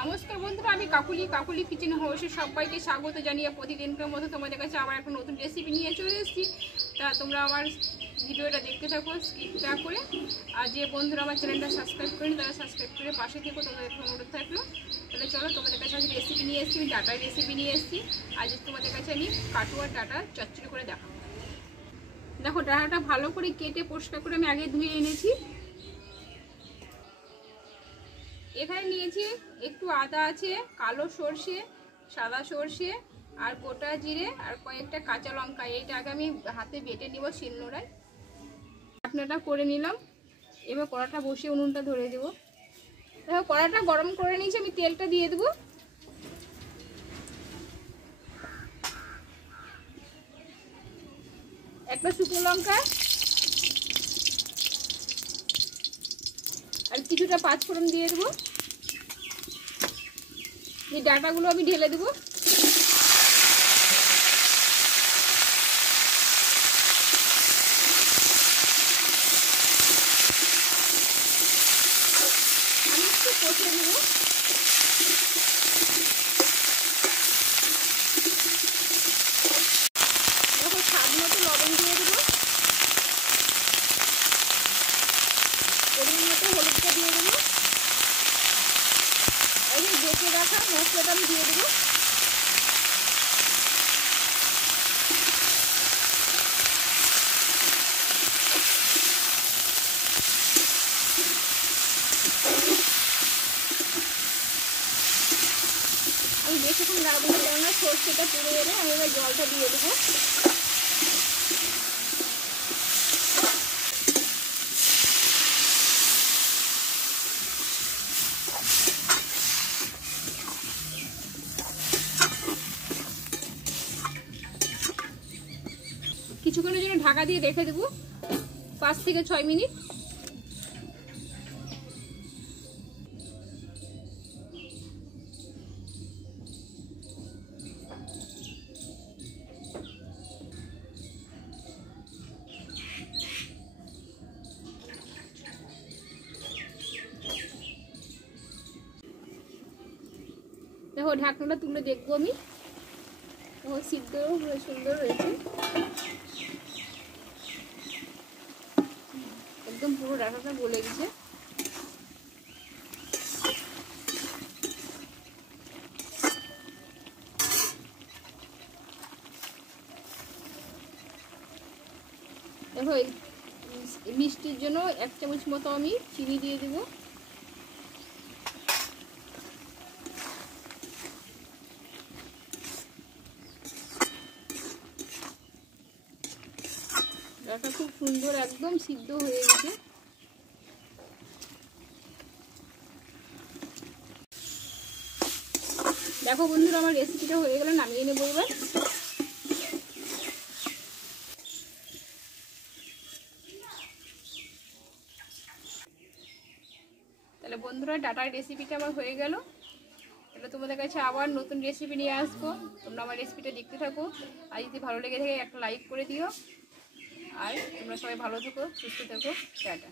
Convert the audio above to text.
নমস্কার বন্ধুরা, আমি কাকুলি কিচেন হাউসে সবাইকে স্বাগত জানিয়ে প্রতিদিনকার মতো তোমাদের কাছে আবার একটা নতুন রেসিপি নিয়ে চলে এসেছি। তা তোমরা আমার ভিডিওটা দেখতে থাকো স্কিপ না করে। আর যে বন্ধুরা আমার চ্যানেলটা সাবস্ক্রাইব করেন তারা সাবস্ক্রাইব করে পাশে থেকো, তোমাদের অনুরোধ থাকলো। তাহলে চলো তোমাদের কাছে আজকে রেসিপি নিয়ে এসেছি, আমি ডাটার রেসিপি নিয়ে এসেছি। আজ তোমাদের কাছে আমি কাটুয়ার ডাটা চচ্চড়ি করে দেখাবো। দেখো, ডাটাটা ভালো করে কেটে পরিষ্কার করে আমি আগে ধুয়ে এনেছি। এখানে নিয়েছি একটু আদা আছে, কালো সর্ষে, সাদা সর্ষে আর গোটা জিরে আর কয়েকটা কাঁচা লঙ্কা। এইটাকে আমি হাতে বেটে নিব শিলনোড়ায়। বাটনাটা করে নিলাম। এবার কড়াটা বসিয়ে উনুনটা ধরে দেব। দেখো, কড়াটা গরম করে নিয়েছি, আমি তেলটা দিয়ে দেবো। একটা শুকনো লঙ্কা আর কিছুটা পাঁচফোড়ন দিয়ে দেবো। এই ডাটাগুলো আমি ঢেলে দেবো। আমি একটু কষে দেবো। দেখো, স্বাদ মতো লবণ দিয়ে দেবো, পরিমাণ মতো হলুদটা দিয়ে দেবো। এই বেটে রাখা মশলাটা আমি দিয়ে দেবো। আমি বেশিক্ষণ রাখবো না, কেননা সর্ষেটা পুড়ে এলে আমি এবার জলটা দিয়ে দেবো। কিছুক্ষণের জন্য ঢাকা দিয়ে রেখে দেবো, 5 থেকে 6 মিনিট। দেখো, ঢাকনাটা তুলে দেখবো আমি। দেখো, সিদ্ধ সুন্দর হয়েছে, একদম পুরো ডাটাটা গলে গেছে। দেখো, এই মিষ্টির জন্য 1 চামচ মতো আমি চিনি দিয়ে দেবো। ডাটা খুব সুন্দর একদম সিদ্ধ হয়ে গেছে। দেখো বন্ধুরা, আমার রেসিপিটা হয়ে গেল, নামিয়ে নেবো এবার। তাহলে বন্ধুরা, ডাটার রেসিপিটা আমার হয়ে গেল। তাহলে তোমাদের কাছে আবার নতুন রেসিপি নিয়ে আসবো। তোমরা আমার রেসিপিটা দেখতে থাকো। আর যদি ভালো লেগে থাকে একটা লাইক করে দিও। আর তোমরা সবাই ভালো থেকো, সুস্থ থেকো। টাটা।